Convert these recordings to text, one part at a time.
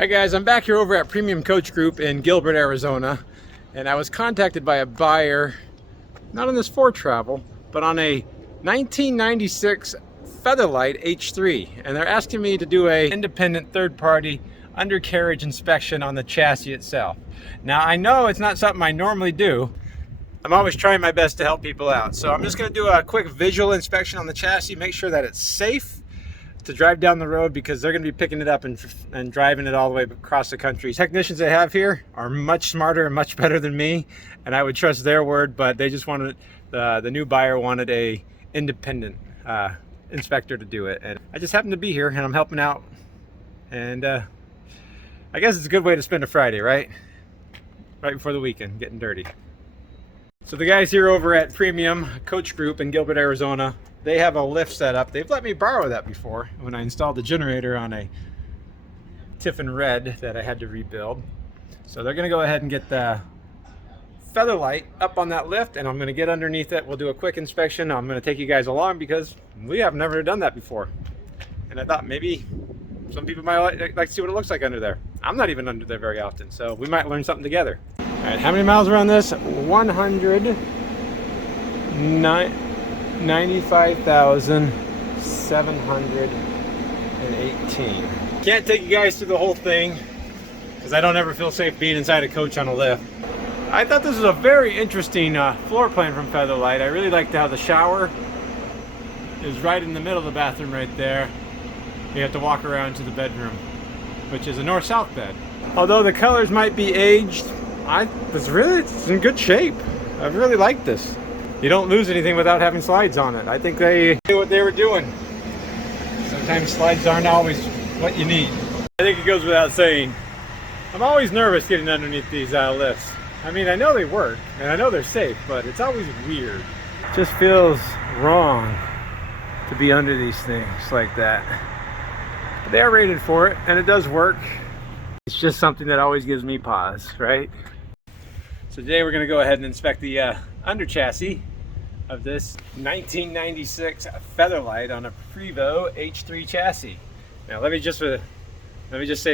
Hi guys, I'm back here over at Premium Coach Group in Gilbert, Arizona, and I was contacted by a buyer, not on this Ford Travel, but on a 1996 Featherlite H3, and they're asking me to do a independent third-party undercarriage inspection on the chassis itself. Now I know it's not something I normally do. I'm always trying my best to help people out, so I'm just going to do a quick visual inspection on the chassis, make sure that it's safe to drive down the road, because they're going to be picking it up and driving it all the way across the country. Technicians they have here are much smarter and much better than me, and I would trust their word, but they just wanted, the new buyer wanted a independent inspector to do it, and I just happen to be here and I'm helping out, and I guess it's a good way to spend a Friday, right before the weekend, getting dirty. So the guys here over at Premium Coach Group in Gilbert, Arizona, they have a lift set up. They've let me borrow that before when I installed the generator on a Tiffin Red that I had to rebuild. So they're gonna go ahead and get the Featherlite up on that lift, and I'm gonna get underneath it. We'll do a quick inspection. I'm gonna take you guys along because we have never done that before. And I thought maybe some people might like to see what it looks like under there. I'm not even under there very often, so we might learn something together. All right, how many miles are on this? 195,718. Can't take you guys through the whole thing because I don't ever feel safe being inside a coach on a lift. I thought this was a very interesting floor plan from Featherlite. I really liked how the shower is right in the middle of the bathroom right there. You have to walk around to the bedroom, which is a north-south bed. Although the colors might be aged, it's in good shape. I really like this. You don't lose anything without having slides on it. I think they knew what they were doing. Sometimes slides aren't always what you need. I think it goes without saying, I'm always nervous getting underneath these lifts. I mean, I know they work and I know they're safe, but it's always weird. It just feels wrong to be under these things like that. But they are rated for it and it does work. It's just something that always gives me pause, right? So today we're going to go ahead and inspect the under chassis of this 1996 Featherlite on a Prevost H3 chassis. Now let me just say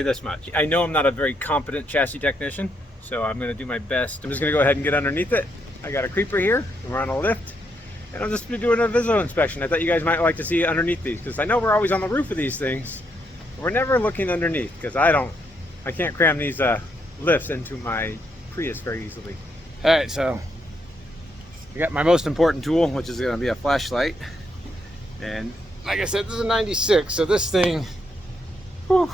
this much. I know I'm not a very competent chassis technician, so I'm going to do my best. I'm just going to go ahead and get underneath it. I got a creeper here, and we're on a lift, and I'll just be doing a visual inspection. I thought you guys might like to see underneath these, because I know we're always on the roof of these things. We're never looking underneath, because I can't cram these lifts into my Prius very easily. All right, so I got my most important tool, which is going to be a flashlight. And like I said, this is a 96, so this thing, whew,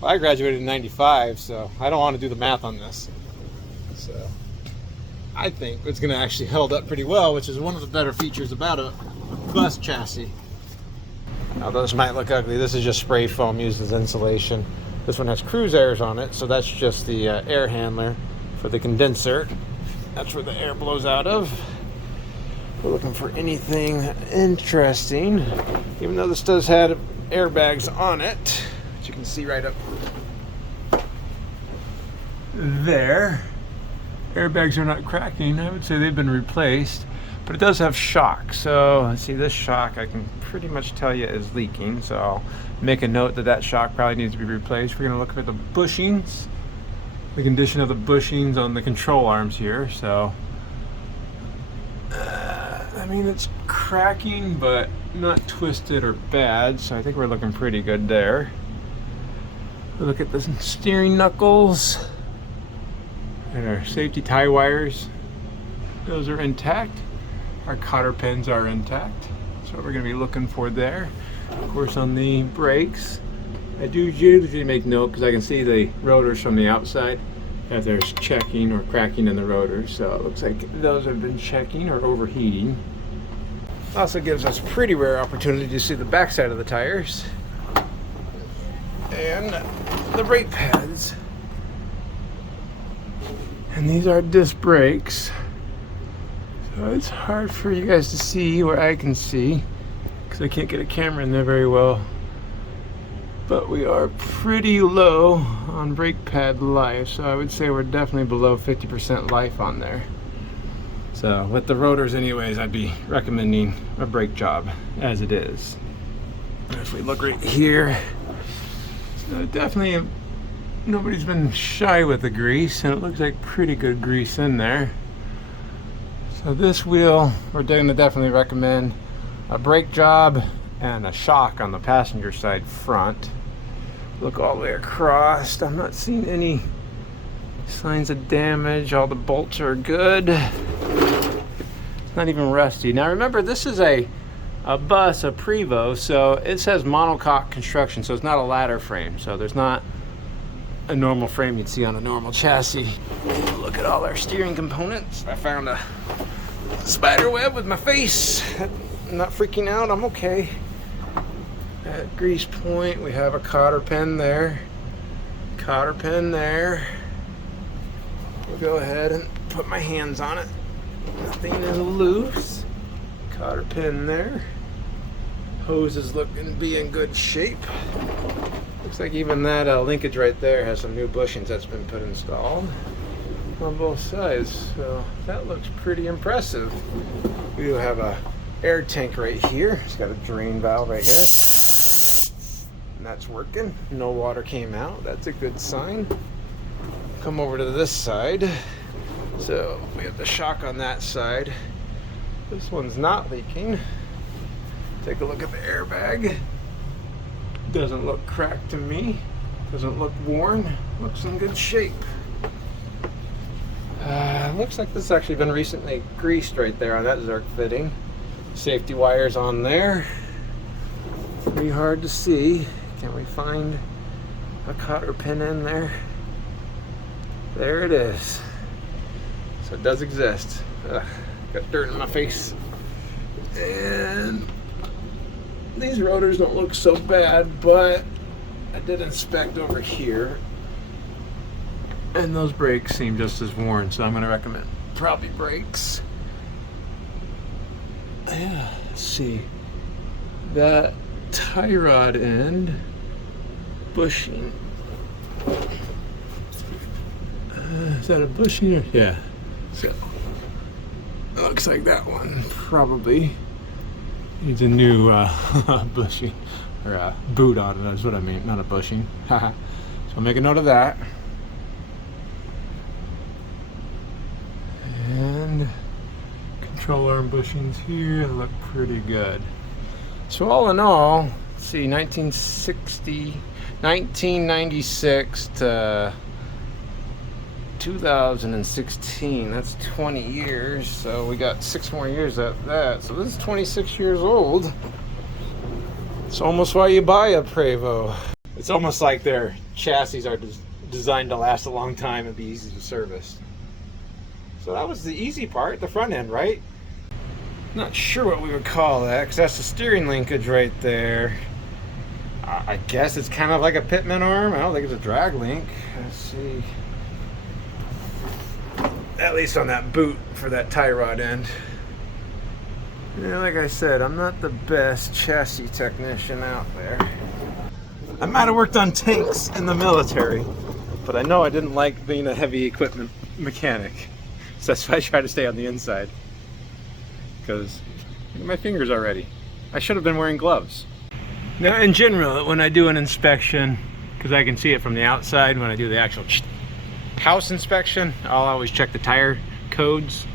well, I graduated in 95, so I don't want to do the math on this. So I think it's going to actually hold up pretty well, which is one of the better features about a bus chassis. Now those might look ugly. This is just spray foam used as insulation. This one has cruise airs on it, so that's just the air handler for the condenser. That's where the air blows out of. We're looking for anything interesting, even though this does have airbags on it, which you can see right up there. Airbags are not cracking. I would say they've been replaced, but it does have shock. So let's see, this shock I can pretty much tell you is leaking, so I'll make a note that that shock probably needs to be replaced. We're going to look at the bushings, the condition of the bushings on the control arms here. So I mean, it's cracking but not twisted or bad, so I think we're looking pretty good there. We look at the steering knuckles and our safety tie wires. Those are intact. Our cotter pins are intact. That's what we're going to be looking for there. Of course, on the brakes, I do usually make note because I can see the rotors from the outside if there's checking or cracking in the rotors. So it looks like those have been checking or overheating. Also gives us a pretty rare opportunity to see the backside of the tires and the brake pads. And these are disc brakes. So it's hard for you guys to see where I can see because I can't get a camera in there very well. But we are pretty low on brake pad life, so I would say we're definitely below 50% life on there. So with the rotors anyways, I'd be recommending a brake job as it is. If we look right here, Definitely nobody's been shy with the grease, and it looks like pretty good grease in there. So this wheel, we're going to definitely recommend a brake job and a shock on the passenger side front. Look all the way across. I'm not seeing any signs of damage. All the bolts are good. It's not even rusty. Now remember, this is a bus, a Prevost, so it says monocoque construction, so it's not a ladder frame. So there's not a normal frame you'd see on a normal chassis. Look at all our steering components. I found a spider web with my face. I'm not freaking out, I'm okay. At grease point, we have a cotter pin there. Cotter pin there. We'll go ahead and put my hands on it. Nothing is loose. Cotter pin there. Hose is looking to be in good shape. Looks like even that linkage right there has some new bushings that's been installed on both sides. So that looks pretty impressive. We do have a air tank right here. It's got a drain valve right here. And that's working. No water came out. That's a good sign. Come over to this side. So we have the shock on that side. This one's not leaking. Take a look at the airbag. Doesn't look cracked to me. Doesn't look worn. Looks in good shape. Looks like this has actually been recently greased right there on that Zerk fitting. Safety wires on there. Pretty hard to see. Can we find a cotter pin in there? There it is. So it does exist. Got dirt in my face. And these rotors don't look so bad, but I did inspect over here, and those brakes seem just as worn, so I'm going to recommend probably brakes. Yeah, let's see. That tie rod end bushing. Is that a bushing? Or? Yeah. So it looks like that one probably needs a new bushing, or a boot on it, that's what I mean, not a bushing. So I'll make a note of that. And control arm bushings here look pretty good. So all in all, let's see, 1996 to 2016, that's 20 years, so we got 6 more years at that. So this is 26 years old. It's almost why you buy a Prevost. It's almost like their chassis are designed to last a long time and be easy to service. So that was the easy part, the front end, right? Not sure what we would call that, because that's the steering linkage right there. I guess it's kind of like a pitman arm. I don't think it's a drag link. Let's see. At least on that boot for that tie rod end. Yeah, like I said, I'm not the best chassis technician out there. I might have worked on tanks in the military, but I know I didn't like being a heavy equipment mechanic. So that's why I try to stay on the inside. Because my fingers already. I should have been wearing gloves. Now in general, when I do an inspection, because I can see it from the outside, when I do the actual house inspection, I'll always check the tire codes,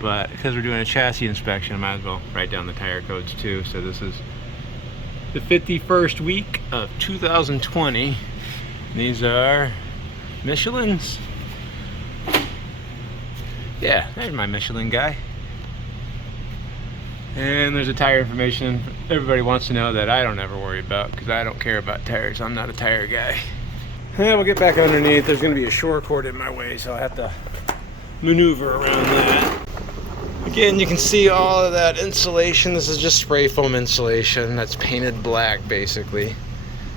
but because we're doing a chassis inspection, I might as well write down the tire codes too. So this is the 51st week of 2020. These are Michelin's. Yeah, there's my Michelin guy. And there's a tire information everybody wants to know that I don't ever worry about, because I don't care about tires. I'm not a tire guy. Yeah, we'll get back underneath. There's going to be a shore cord in my way, so I'll have to maneuver around that. Again, you can see all of that insulation. This is just spray foam insulation that's painted black, basically.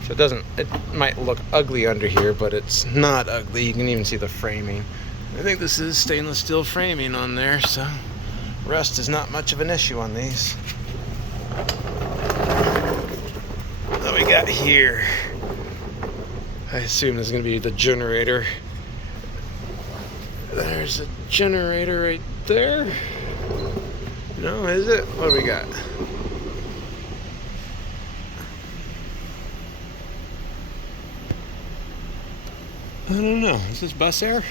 So it might look ugly under here, but it's not ugly. You can even see the framing. I think this is stainless steel framing on there, so rust is not much of an issue on these. What do we got here? I assume this is going to be the generator. There's a generator right there. No, is it? What do we got? I don't know. Is this bus air?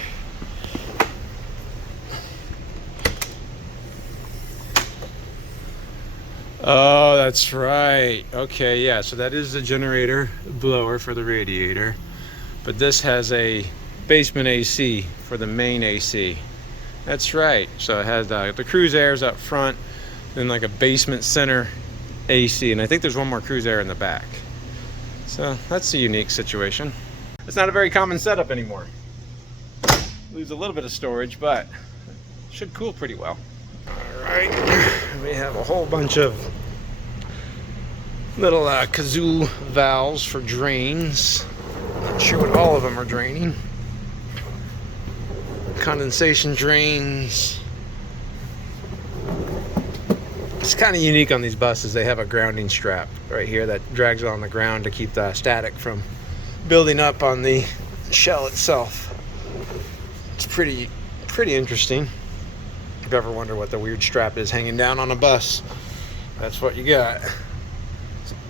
Oh, that's right. Okay, yeah, so that is the generator blower for the radiator. But this has a basement AC for the main AC. That's right. So it has the cruise airs up front, then like a basement center AC, and I think there's one more cruise air in the back. So that's a unique situation. It's not a very common setup anymore. Lose a little bit of storage, but should cool pretty well. All right, we have a whole bunch of little kazoo valves for drains. Not sure what all of them are draining. Condensation drains. It's kind of unique on these buses. They have a grounding strap right here that drags it on the ground to keep the static from building up on the shell itself. It's pretty interesting. If you ever wonder what the weird strap is hanging down on a bus, that's what you got.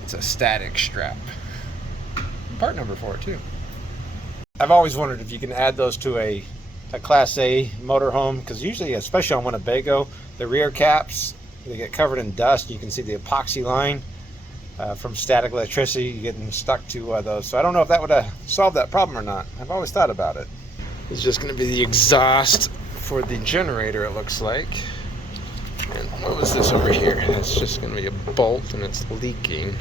It's a static strap. Part number for it too. I've always wondered if you can add those to a Class A motorhome, because usually, especially on Winnebago, the rear caps, they get covered in dust. You can see the epoxy line from static electricity getting stuck to those. So I don't know if that would solve that problem or not. I've always thought about it. It's just going to be the exhaust for the generator, it looks like. And what was this over here? It's just going to be a bolt, and it's leaking.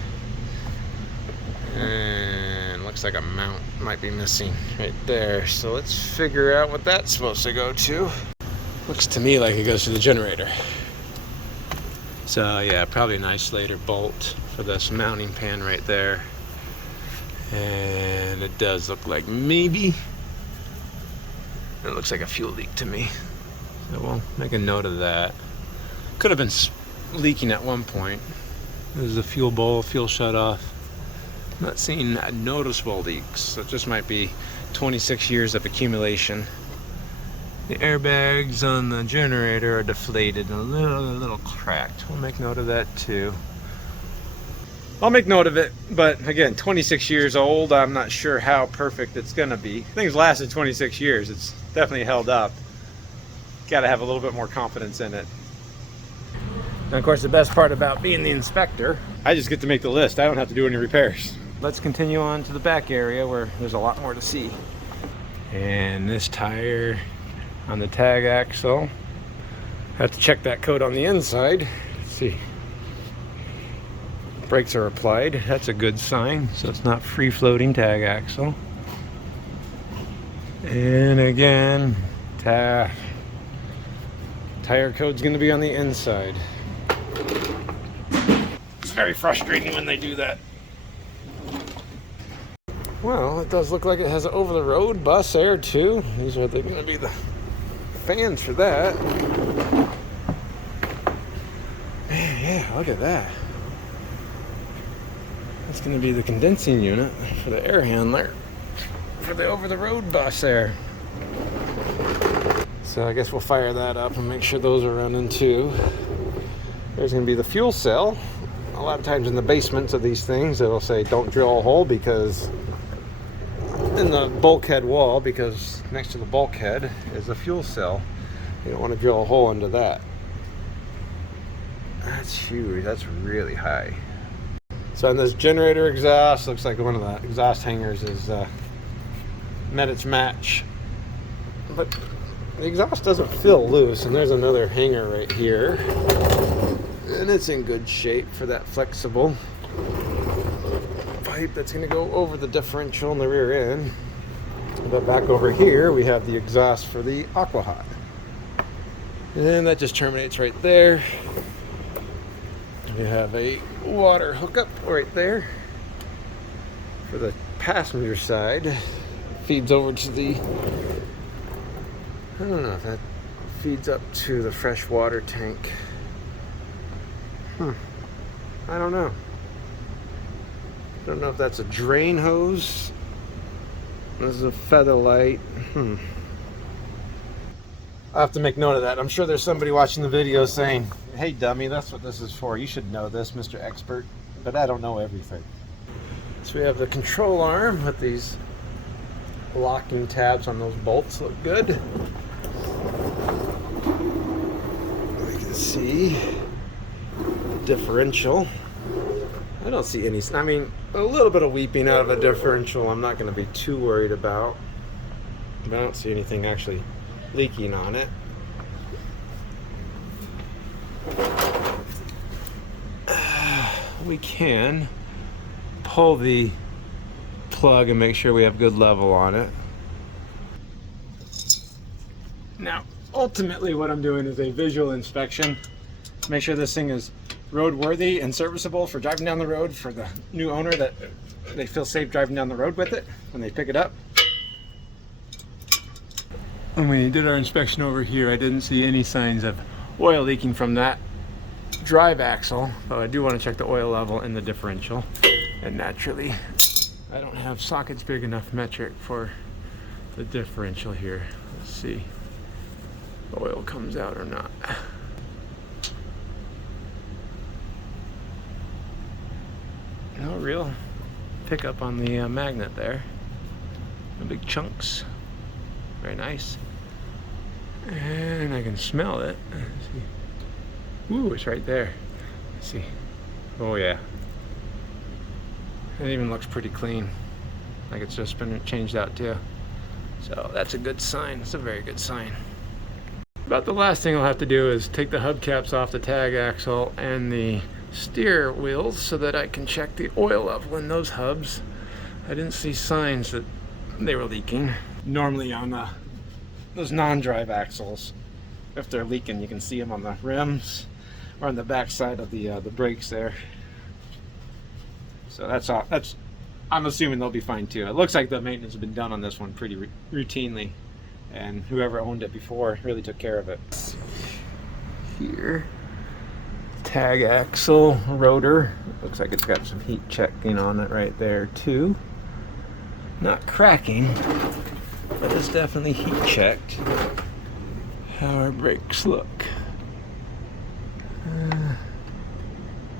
And looks like a mount might be missing right there. So let's figure out what that's supposed to go to. Looks to me like it goes to the generator. So yeah, probably an isolator bolt for this mounting pan right there. And it does look like maybe it looks like a fuel leak to me. So we'll make a note of that. Could have been leaking at one point. There's a fuel bowl, fuel shut off. Not seeing noticeable leaks, so it just might be 26 years of accumulation. The airbags on the generator are deflated and a little cracked. We'll make note of that too. I'll make note of it, but again, 26 years old, I'm not sure how perfect it's gonna be. Things lasted 26 years, it's definitely held up. Gotta have a little bit more confidence in it. And of course, the best part about being the inspector, I just get to make the list. I don't have to do any repairs. Let's continue on to the back area where there's a lot more to see. And this tire on the tag axle, I have to check that code on the inside. Let's see. Brakes are applied. That's a good sign. So it's not free floating tag axle. And again, tire code's going to be on the inside. It's very frustrating when they do that. Well, it does look like it has an over-the-road bus air too. These are going to be the fans for that. Man, yeah, look at that. That's going to be the condensing unit for the air handler for the over-the-road bus air. So I guess we'll fire that up and make sure those are running too. There's going to be the fuel cell. A lot of times in the basements of these things, it'll say don't drill a hole because in the bulkhead wall, because next to the bulkhead is a fuel cell. You don't want to drill a hole into that. That's huge. That's really high. So on this generator exhaust, looks like one of the exhaust hangers is met its match. But the exhaust doesn't feel loose, and there's another hanger right here. And it's in good shape for that flexible pipe that's going to go over the differential in the rear end. But back over here, we have the exhaust for the Aqua Hot. And that just terminates right there. We have a water hookup right there for the passenger side. Feeds over to the, I don't know if that feeds up to the fresh water tank. I don't know. I don't know if that's a drain hose. This is a Featherlite. I'll have to make note of that. I'm sure there's somebody watching the video saying, hey dummy, that's what this is for. You should know this, Mr. Expert. But I don't know everything. So we have the control arm with these locking tabs on those bolts look good. We can see the differential. I don't see any, I mean, a little bit of weeping out of a differential I'm not going to be too worried about. But I don't see anything actually leaking on it. We can pull the plug and make sure we have good level on it. Now, ultimately what I'm doing is a visual inspection. Make sure this thing is roadworthy and serviceable for driving down the road for the new owner, that they feel safe driving down the road with it when they pick it up. When we did our inspection over here, I didn't see any signs of oil leaking from that drive axle, but I do want to check the oil level in the differential. And naturally, I don't have sockets big enough metric for the differential here. Let's see if the oil comes out or not. No real pickup on the magnet there. No big chunks. Very nice. And I can smell it. Let's see. Ooh, it's right there. Let's see. Oh yeah. It even looks pretty clean. Like it's just been changed out too. So that's a good sign. It's a very good sign. About the last thing I'll have to do is take the hubcaps off the tag axle and the steer wheels so that I can check the oil level in those hubs. I didn't see signs that they were leaking. Normally on those non-drive axles, if they're leaking, you can see them on the rims or on the back side of the brakes there. So that's all. I'm assuming they'll be fine too. It looks like the maintenance has been done on this one pretty routinely, and whoever owned it before really took care of it. Here, tag axle rotor. Looks like it's got some heat checking on it right there too. Not cracking, but it's definitely heat checked. How our brakes look.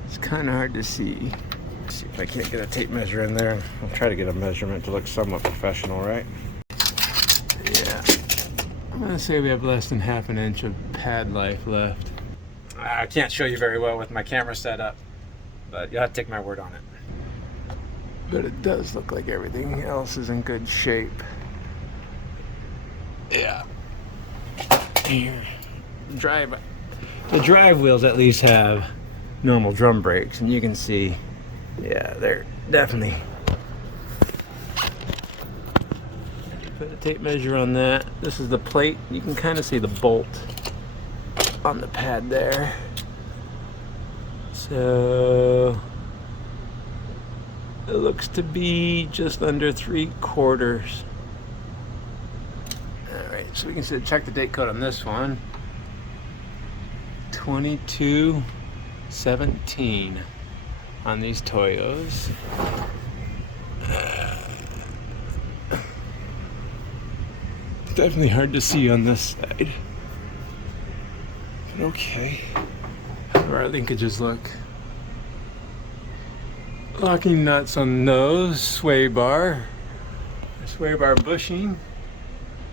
It's kind of hard to see. Let's see if I can't get a tape measure in there. I'll try to get a measurement to look somewhat professional, right? Yeah. I'm gonna say we have less than half an inch of pad life left. I can't show you very well with my camera set up, but you'll have to take my word on it. But it does look like everything else is in good shape. Yeah. Here. The drive wheels at least have normal drum brakes, and you can see, yeah, they're definitely. Put a tape measure on that. This is the plate. You can kind of see the bolt on the pad there. So it looks to be just under 3/4. Alright, so we can check the date code on this one. 2217 on these Toyos. Definitely hard to see on this side. But okay. How do our linkages look? Locking nuts on those. Sway bar bushing.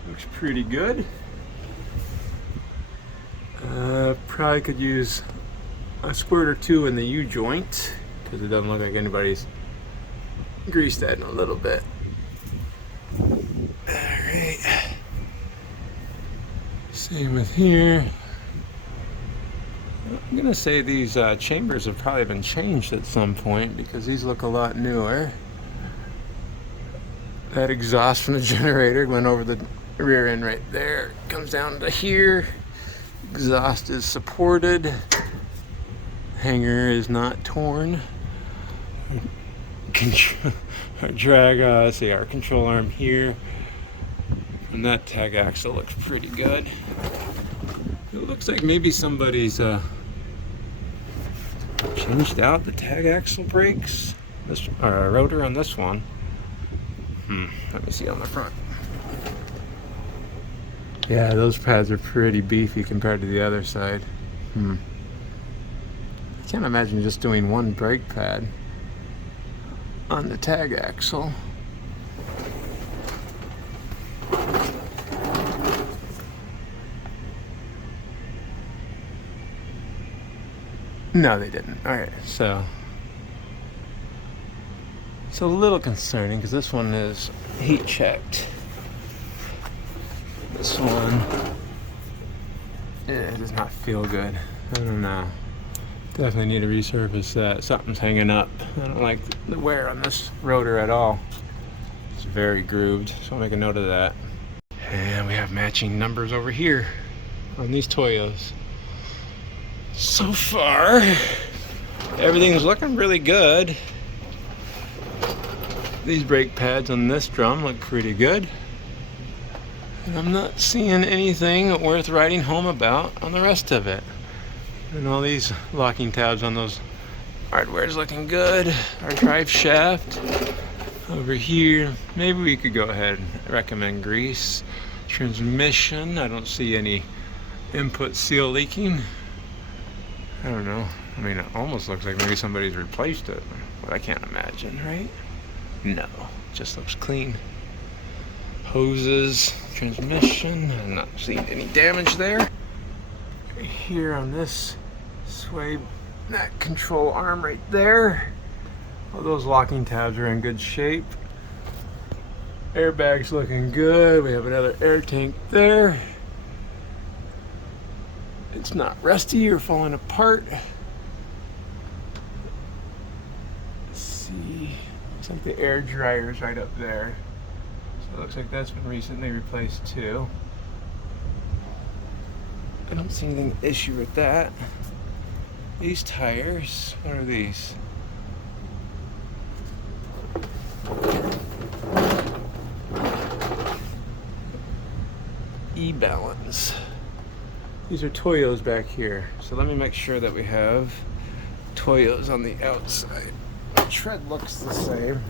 Looks pretty good. Probably could use a squirt or two in the U-joint because it doesn't look like anybody's greased that in a little bit. Alright. Same with here. I'm gonna say these chambers have probably been changed at some point because these look a lot newer. That exhaust from the generator went over the rear end right there. Comes down to here. Exhaust is supported. Hanger is not torn. Our drag, let's see, our control arm here. And that tag axle looks pretty good. It looks like maybe somebody's changed out the tag axle brakes. This rotor on this one. Let me see on the front. Yeah, those pads are pretty beefy compared to the other side. I can't imagine just doing one brake pad on the tag axle. No, they didn't. All right, so it's a little concerning because this one is heat checked. This one, it does not feel good. I don't know. Definitely need to resurface that. Something's hanging up. I don't like the wear on this rotor at all. It's very grooved, so I'll make a note of that. And we have matching numbers over here on these Toyos. So far, everything's looking really good. These brake pads on this drum look pretty good. And I'm not seeing anything worth writing home about on the rest of it. And all these locking tabs on those hardware's looking good. Our drive shaft over here. Maybe we could go ahead and recommend grease. Transmission, I don't see any input seal leaking. I don't know. I mean, it almost looks like maybe somebody's replaced it, but I can't imagine, right? No, it just looks clean. Hoses, transmission, I'm not seeing any damage there. Right here on this sway, that control arm right there. All those locking tabs are in good shape. Airbag's looking good. We have another air tank there. It's not rusty or falling apart. Let's see. Looks like the air dryer's right up there. So it looks like that's been recently replaced too. I don't see anything issue with that. These tires, what are these? E-balance. These are Toyos back here. So let me make sure that we have Toyos on the outside. The tread looks the same.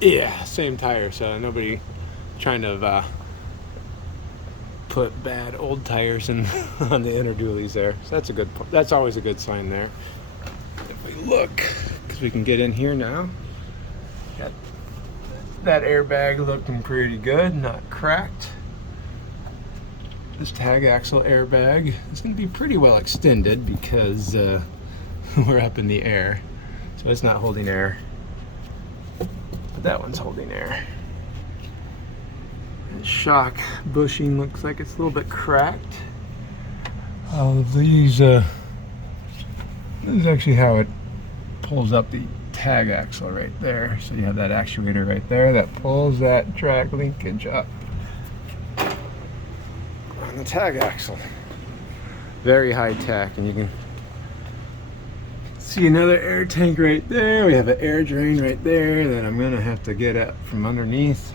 Yeah, same tire, so nobody trying to put bad old tires in on the inner dualies there. So that's a good. That's always a good sign there. If we look, because we can get in here now. Got that airbag looking pretty good, not cracked. This tag axle airbag is going to be pretty well extended because we're up in the air, so it's not holding air. But that one's holding air. The shock bushing looks like it's a little bit cracked. All of these, this is actually how it pulls up the tag axle right there. So you have that actuator right there that pulls that drag linkage up on the tag axle. Very high tech, and you can see another air tank right there. We have an air drain right there that I'm gonna have to get at from underneath.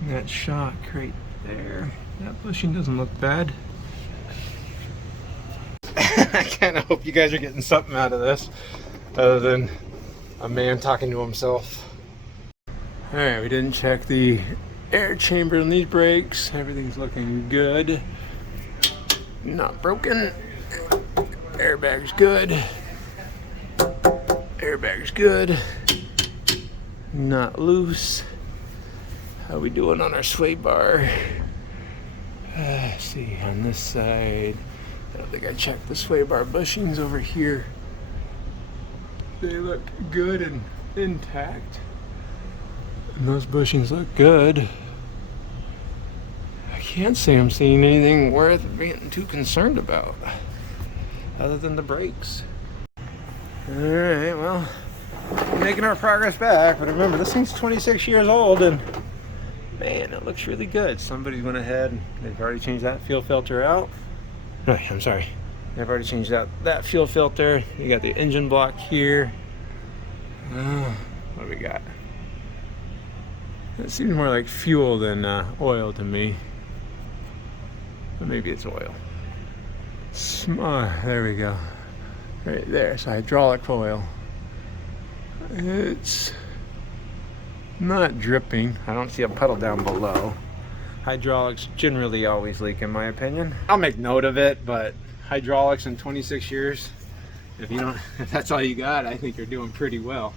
And that shock right there. That bushing doesn't look bad. I kind of hope you guys are getting something out of this other than a man talking to himself. Alright, we didn't check the air chamber in these brakes. Everything's looking good. Not broken. Airbag's good. Airbag's good. Not loose. How we doing on our sway bar? Let's see, on this side, I don't think I checked the sway bar bushings over here. They look good and intact. And those bushings look good. I can't say I'm seeing anything worth being too concerned about, other than the brakes. Alright, well, we're making our progress back, but remember, this thing's 26 years old, and man, it looks really good. Somebody went ahead and they've already changed that fuel filter out. No, I'm sorry. They've already changed out that fuel filter. You got the engine block here. What do we got? It seems more like fuel than oil to me. But maybe it's oil. There we go. Right there, it's hydraulic oil. It's not dripping. I don't see a puddle down below. Hydraulics generally always leak, in my opinion. I'll make note of it, but hydraulics in 26 years, if that's all you got, I think you're doing pretty well.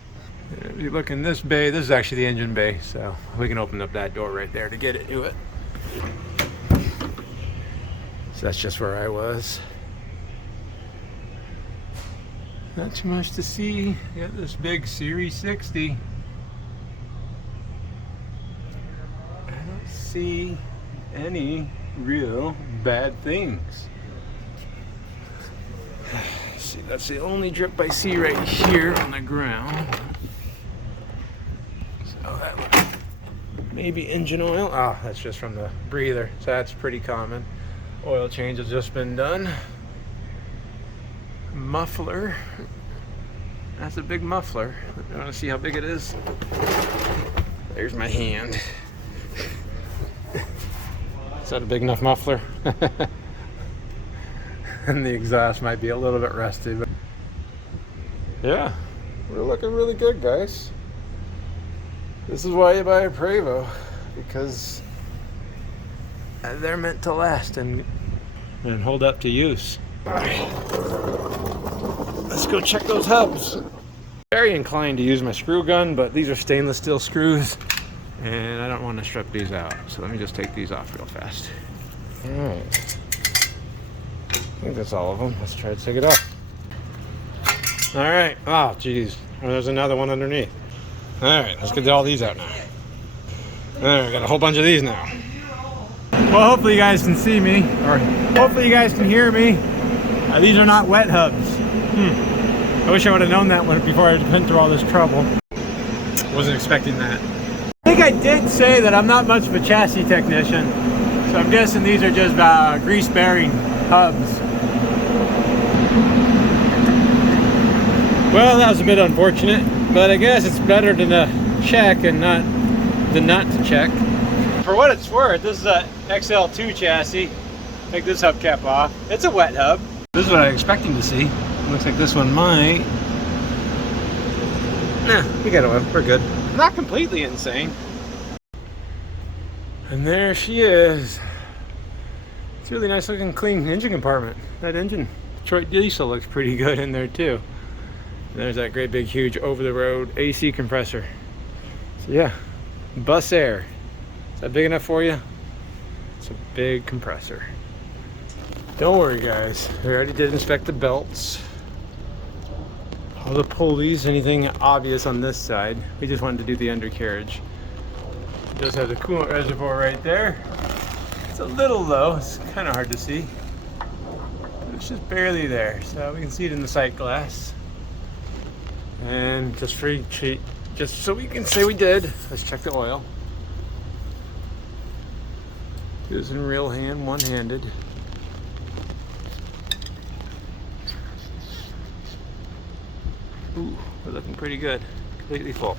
If you look in this bay, this is actually the engine bay, so we can open up that door right there to get it to it. So that's just where I was. Not too much to see. Got this big Series 60. I don't see any real bad things. See, that's the only drip I see right here on the ground. So that looks maybe engine oil. Oh, that's just from the breather. So that's pretty common. Oil change has just been done. Muffler. That's a big muffler. I want to see how big it is. There's my hand. Is that a big enough muffler? And the exhaust might be a little bit rusty, but yeah, we're looking really good, guys. This is why you buy a Prevost, because they're meant to last and hold up to use. All right, let's go check those hubs. Very inclined to use my screw gun, but these are stainless steel screws and I don't want to strip these out, so let me just take these off real fast. All right, I think that's all of them. Let's try to take it off. All right. Oh, geez. Oh, there's another one underneath. All right, let's get all these out now. All right, got a whole bunch of these now. Well, hopefully you guys can see me, or hopefully you guys can hear me. These are not wet hubs. I wish I would have known that one before I went through all this trouble. Wasn't expecting that. I think I did say that I'm not much of a chassis technician, so I'm guessing these are just grease bearing hubs. Well, that was a bit unfortunate, but I guess it's better to check and not to check. For what it's worth, this is a XL2 chassis. Take this hubcap off. It's a wet hub. This is what I was expecting to see. Looks like this one might. Nah, we got oil. We're good. Not completely insane. And there she is. It's a really nice looking clean engine compartment. That engine, Detroit diesel, looks pretty good in there too. And there's that great big huge over the road AC compressor. So yeah, bus air. Is that big enough for you? It's a big compressor. Don't worry guys, we already did inspect the belts. All the pulleys, anything obvious on this side. We just wanted to do the undercarriage. It does have the coolant reservoir right there. It's a little low, it's kind of hard to see. It's just barely there, so we can see it in the sight glass. And just for cheat, just so we can say we did, let's check the oil. Do this in real hand, one-handed. Ooh, we're looking pretty good. Completely full.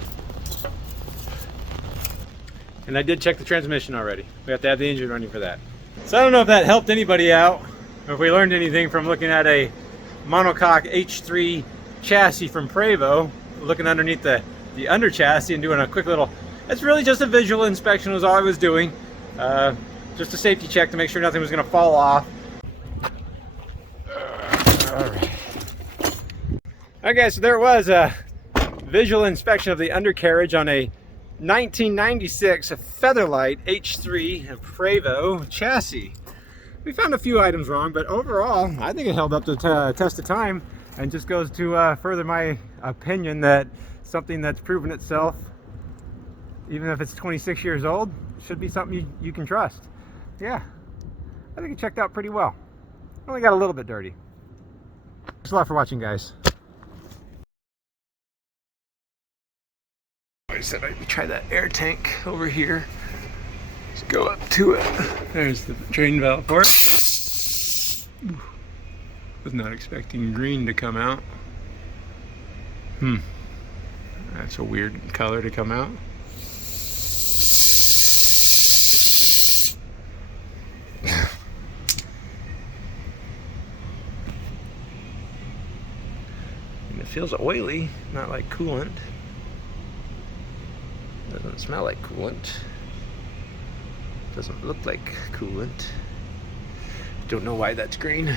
And I did check the transmission already. We have to have the engine running for that. So I don't know if that helped anybody out, or if we learned anything from looking at a monocoque H3 chassis from Prevost, looking underneath the under chassis and doing a quick little, it's really just a visual inspection was all I was doing. Just a safety check to make sure nothing was going to fall off. Okay, so there was a visual inspection of the undercarriage on a 1996 Featherlite H3 Prevost chassis. We found a few items wrong, but overall, I think it held up to the test of time, and just goes to further my opinion that something that's proven itself, even if it's 26 years old, should be something you can trust. Yeah, I think it checked out pretty well. Only got a little bit dirty. Thanks a lot for watching, guys. I said I'd try that air tank over here. Let's go up to it. There's the drain valve port. Ooh. Was not expecting green to come out. That's a weird color to come out. And it feels oily, not like coolant. Doesn't smell like coolant. Doesn't look like coolant. Don't know why that's green.